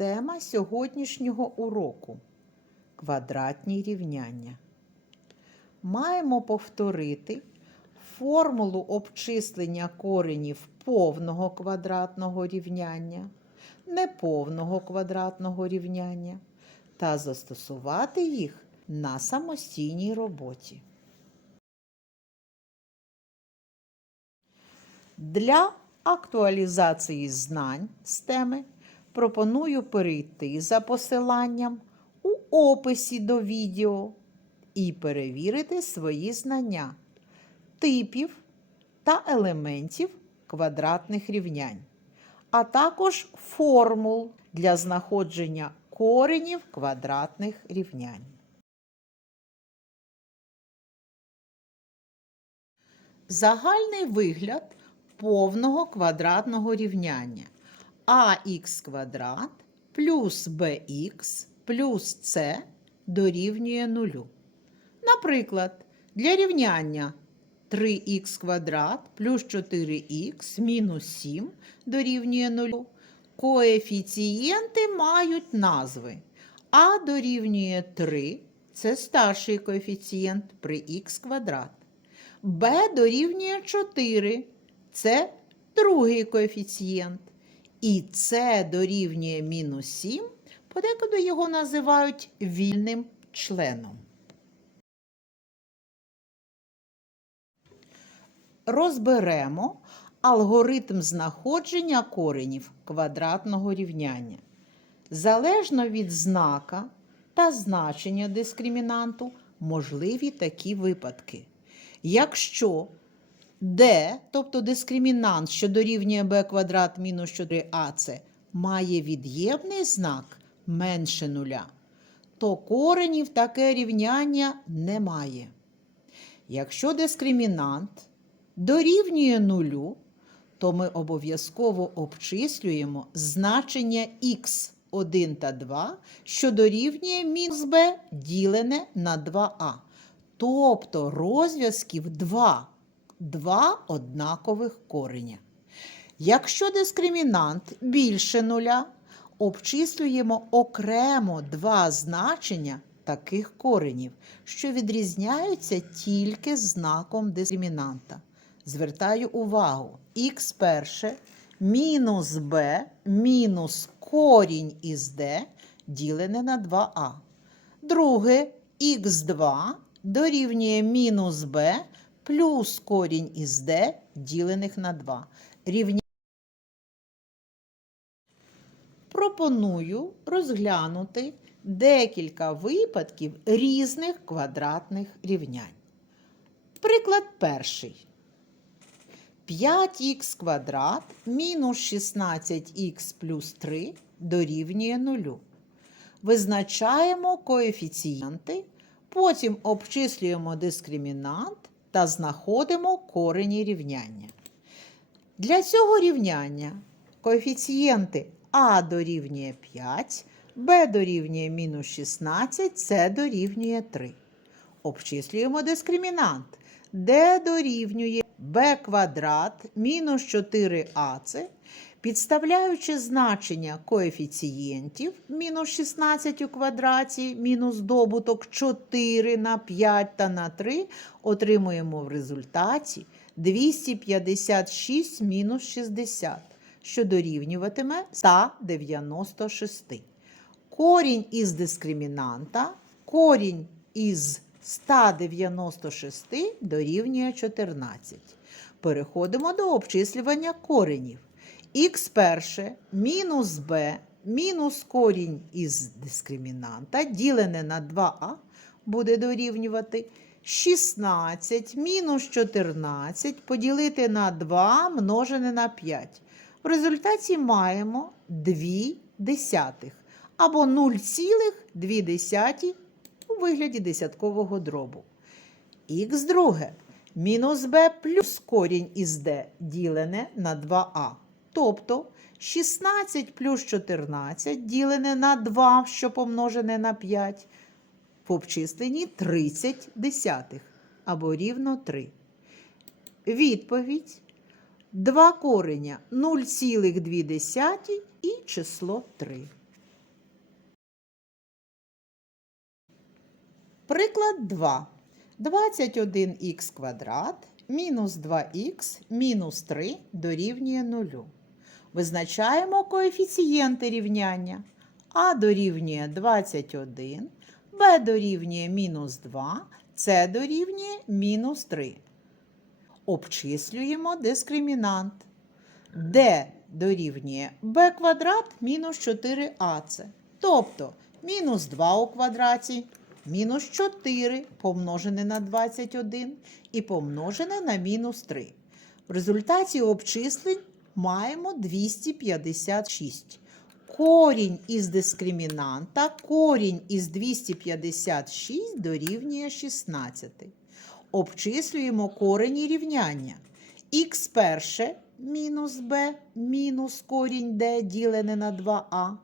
Тема сьогоднішнього уроку квадратні рівняння. Маємо повторити формулу обчислення коренів повного квадратного рівняння, неповного квадратного рівняння та застосувати їх на самостійній роботі. Для актуалізації знань з теми пропоную перейти за посиланням у описі до відео і перевірити свої знання типів та елементів квадратних рівнянь, а також формул для знаходження коренів квадратних рівнянь. Загальний вигляд повного квадратного рівняння ax квадрат плюс bx плюс c дорівнює нулю. Наприклад, для рівняння 3х квадрат плюс 4х мінус 7 дорівнює 0. Коефіцієнти мають назви. А дорівнює 3 це старший коефіцієнт при х квадрат. b дорівнює 4 це другий коефіцієнт. І це дорівнює мінус 7, подекуди його називають вільним членом. Розберемо алгоритм знаходження коренів квадратного рівняння. Залежно від знака та значення дискримінанту можливі такі випадки. Якщо d, тобто дискримінант, що дорівнює b квадрат мінус 4ac, має від'ємний знак менше нуля, то коренів таке рівняння немає. Якщо дискримінант дорівнює нулю, то ми обов'язково обчислюємо значення х 1 та 2, що дорівнює мінус b ділене на 2а. Тобто розв'язків 2 два однакових кореня. Якщо дискримінант більше нуля, обчислюємо окремо два значення таких коренів, що відрізняються тільки знаком дискримінанта. Звертаю увагу, х перше мінус b мінус корінь із d ділене на 2а. Друге х2 дорівнює мінус b плюс корінь із d ділених на 2. Рівня... Пропоную розглянути декілька випадків різних квадратних рівнянь. Приклад перший. 5х квадрат мінус 16х плюс 3 дорівнює 0. Визначаємо коефіцієнти, потім обчислюємо дискримінант та знаходимо корені рівняння. Для цього рівняння коефіцієнти а дорівнює 5, b дорівнює мінус 16, c дорівнює 3. Обчислюємо дискримінант, d дорівнює b квадрат мінус 4ac, підставляючи значення коефіцієнтів мінус 16 у квадраті, мінус добуток 4 на 5 та на 3, отримуємо в результаті 256 мінус 60, що дорівнюватиме 196. Корінь із дискримінанта, корінь із 196 дорівнює 14. Переходимо до обчислювання коренів. Х перше мінус b мінус корінь із дискримінанта ділене на 2а буде дорівнювати 16 мінус 14 поділити на 2 множене на 5. В результаті маємо 2 десятих або 0,2 у вигляді десяткового дробу. Х друге мінус b плюс корінь із d ділене на 2а. Тобто 16 плюс 14 ділене на 2, що помножене на 5, в обчисленні 30 десятих або рівно 3. Відповідь 2 кореня 0,2 і число 3. Приклад 2. 21х квадрат мінус 2х мінус 3 дорівнює 0. Визначаємо коефіцієнти рівняння. А дорівнює 21, Б дорівнює мінус 2, С дорівнює мінус 3. Обчислюємо дискримінант. Д дорівнює b квадрат мінус 4ac. Тобто мінус 2 у квадраті, мінус 4 помножене на 21 і помножене на мінус 3. В результаті обчислень маємо 256. Корінь із дискримінанта, корінь із 256 дорівнює 16. Обчислюємо корені рівняння. Х перше мінус b мінус корінь d ділене на 2а.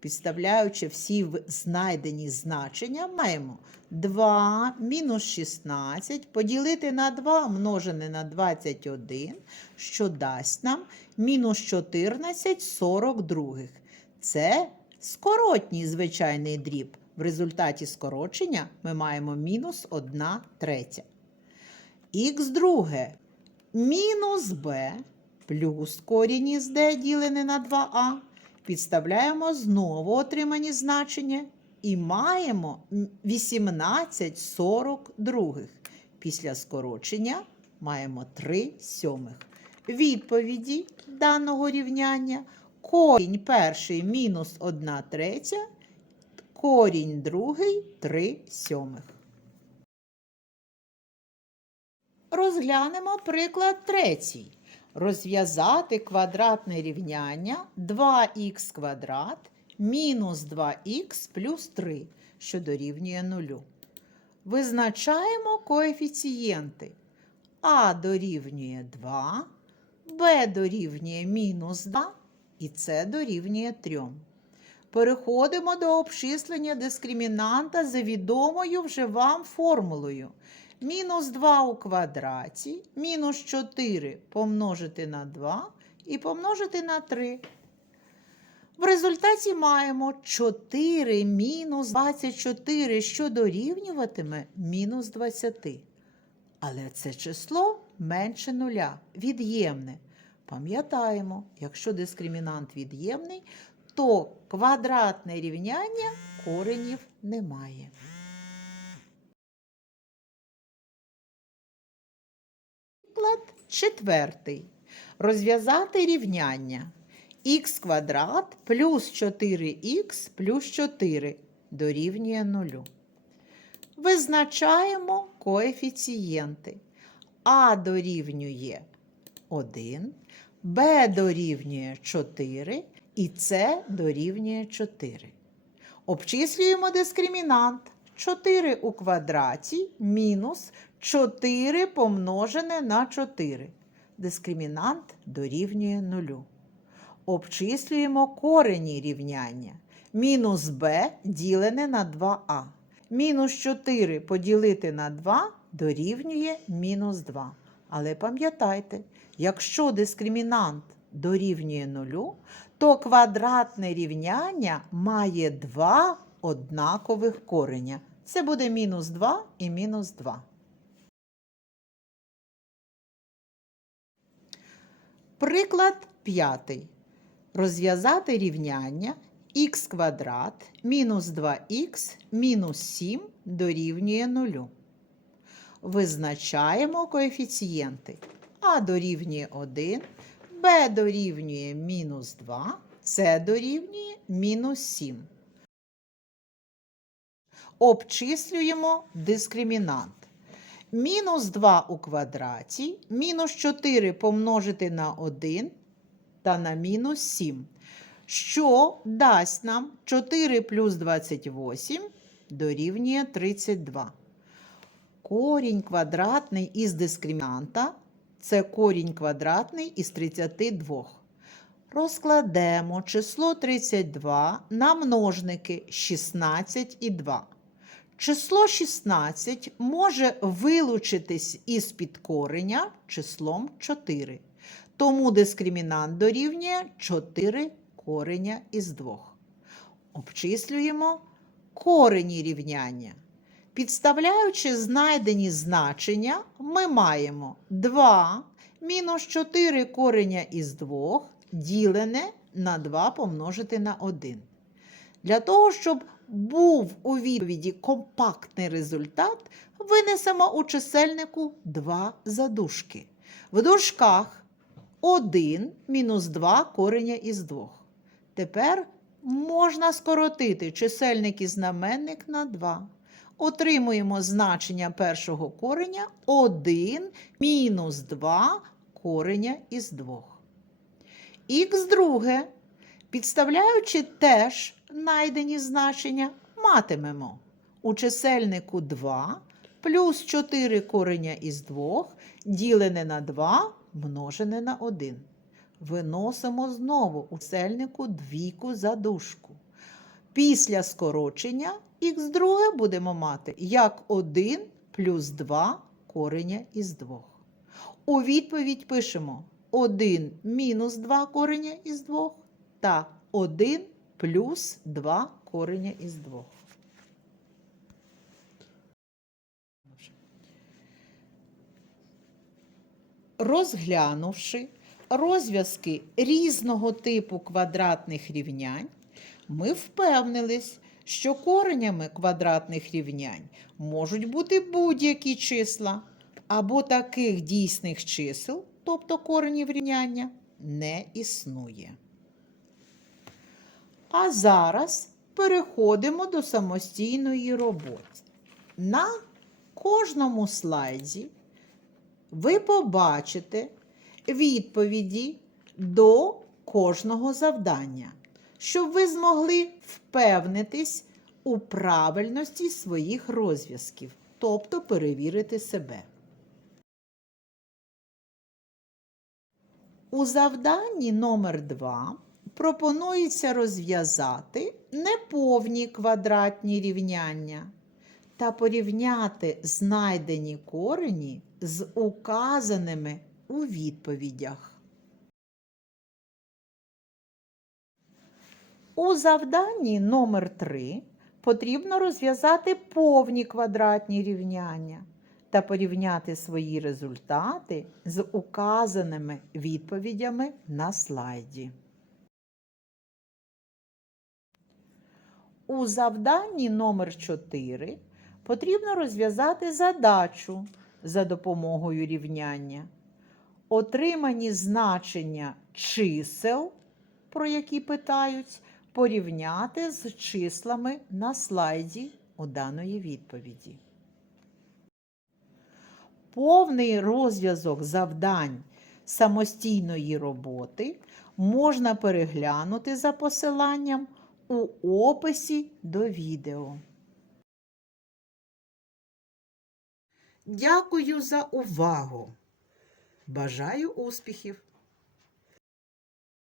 Підставляючи всі знайдені значення, маємо 2 мінус 16 поділити на 2 множене на 21, що дасть нам мінус 14 42. Це скоротній звичайний дріб. В результаті скорочення ми маємо мінус 1 третя. Х друге мінус b плюс корінь із d ділене на 2а. Підставляємо знову отримані значення і маємо м, 18 42. Після скорочення маємо 3 сьомих. Відповіді даного рівняння корінь перший мінус 1 третя, корінь другий 3 сьомих. Розглянемо приклад третій. Розв'язати квадратне рівняння 2х квадрат мінус 2х плюс 3, що дорівнює 0. Визначаємо коефіцієнти. А дорівнює 2, Б дорівнює мінус 2 і С дорівнює 3. Переходимо до обчислення дискримінанта за відомою вже вам формулою. Мінус 2 у квадраті, мінус 4 помножити на 2 і помножити на 3. В результаті маємо 4 мінус 24, що дорівнюватиме мінус 20. Але це число менше нуля, від'ємне. Пам'ятаємо, якщо дискримінант від'ємний, то квадратне рівняння коренів немає. Приклад четвертий. Розв'язати рівняння х квадрат плюс 4х плюс 4 дорівнює 0. Визначаємо коефіцієнти. А дорівнює 1, Б дорівнює 4 і С дорівнює 4. Обчислюємо дискримінант. 4 у квадраті мінус 4 помножене на 4. Дискримінант дорівнює 0. Обчислюємо корені рівняння. Мінус b ділене на 2а. Мінус 4 поділити на 2 дорівнює мінус 2. Але пам'ятайте, якщо дискримінант дорівнює 0, то квадратне рівняння має два однакових кореня. Це буде мінус 2 і мінус 2. Приклад п'ятий. Розв'язати рівняння х квадрат мінус 2х мінус 7 дорівнює 0. Визначаємо коефіцієнти. А дорівнює 1, Б дорівнює мінус 2, С дорівнює мінус 7. Обчислюємо дискримінант. Мінус 2 у квадраті, мінус 4 помножити на 1 та на мінус 7, що дасть нам 4 плюс 28 дорівнює 32. Корінь квадратний із дискримінанта – це корінь квадратний із 32. Розкладемо число 32 на множники 16 і 2. Число 16 може вилучитись із підкореня числом 4. Тому дискримінант дорівнює 4 кореня із 2. Обчислюємо корені рівняння. Підставляючи знайдені значення, ми маємо 2 мінус 4 кореня із 2 ділене на 2 помножити на 1. Для того, щоб був у відповіді компактний результат, винесемо у чисельнику 2 задушки. В дужках 1 мінус 2 кореня із 2. Тепер можна скоротити чисельник і знаменник на 2. Отримуємо значення першого кореня 1 мінус 2 кореня із 2. Х друге, підставляючи теж найдені значення, матимемо у чисельнику 2 плюс 4 кореня із 2 ділене на 2 множене на 1. Виносимо знову у чисельнику двійку за дужку. Після скорочення х друге будемо мати як 1 плюс 2 кореня із 2. У відповідь пишемо 1 мінус 2 кореня із 2 та 1 плюс 2 кореня із 2. Розглянувши розв'язки різного типу квадратних рівнянь, ми впевнились, що коренями квадратних рівнянь можуть бути будь-які числа, або таких дійсних чисел, тобто коренів рівняння, не існує. А зараз переходимо до самостійної роботи. На кожному слайді ви побачите відповіді до кожного завдання, щоб ви змогли впевнитись у правильності своїх розв'язків, тобто перевірити себе. У завданні номер 2 пропонується розв'язати неповні квадратні рівняння та порівняти знайдені корені з указаними у відповідях. У завданні номер 3 потрібно розв'язати повні квадратні рівняння та порівняти свої результати з указаними відповідями на слайді. У завданні номер 4 потрібно розв'язати задачу за допомогою рівняння. Отримані значення чисел, про які питають, порівняти з числами на слайді у даної відповіді. Повний розв'язок завдань самостійної роботи можна переглянути за посиланням у описі до відео. Дякую за увагу! Бажаю успіхів!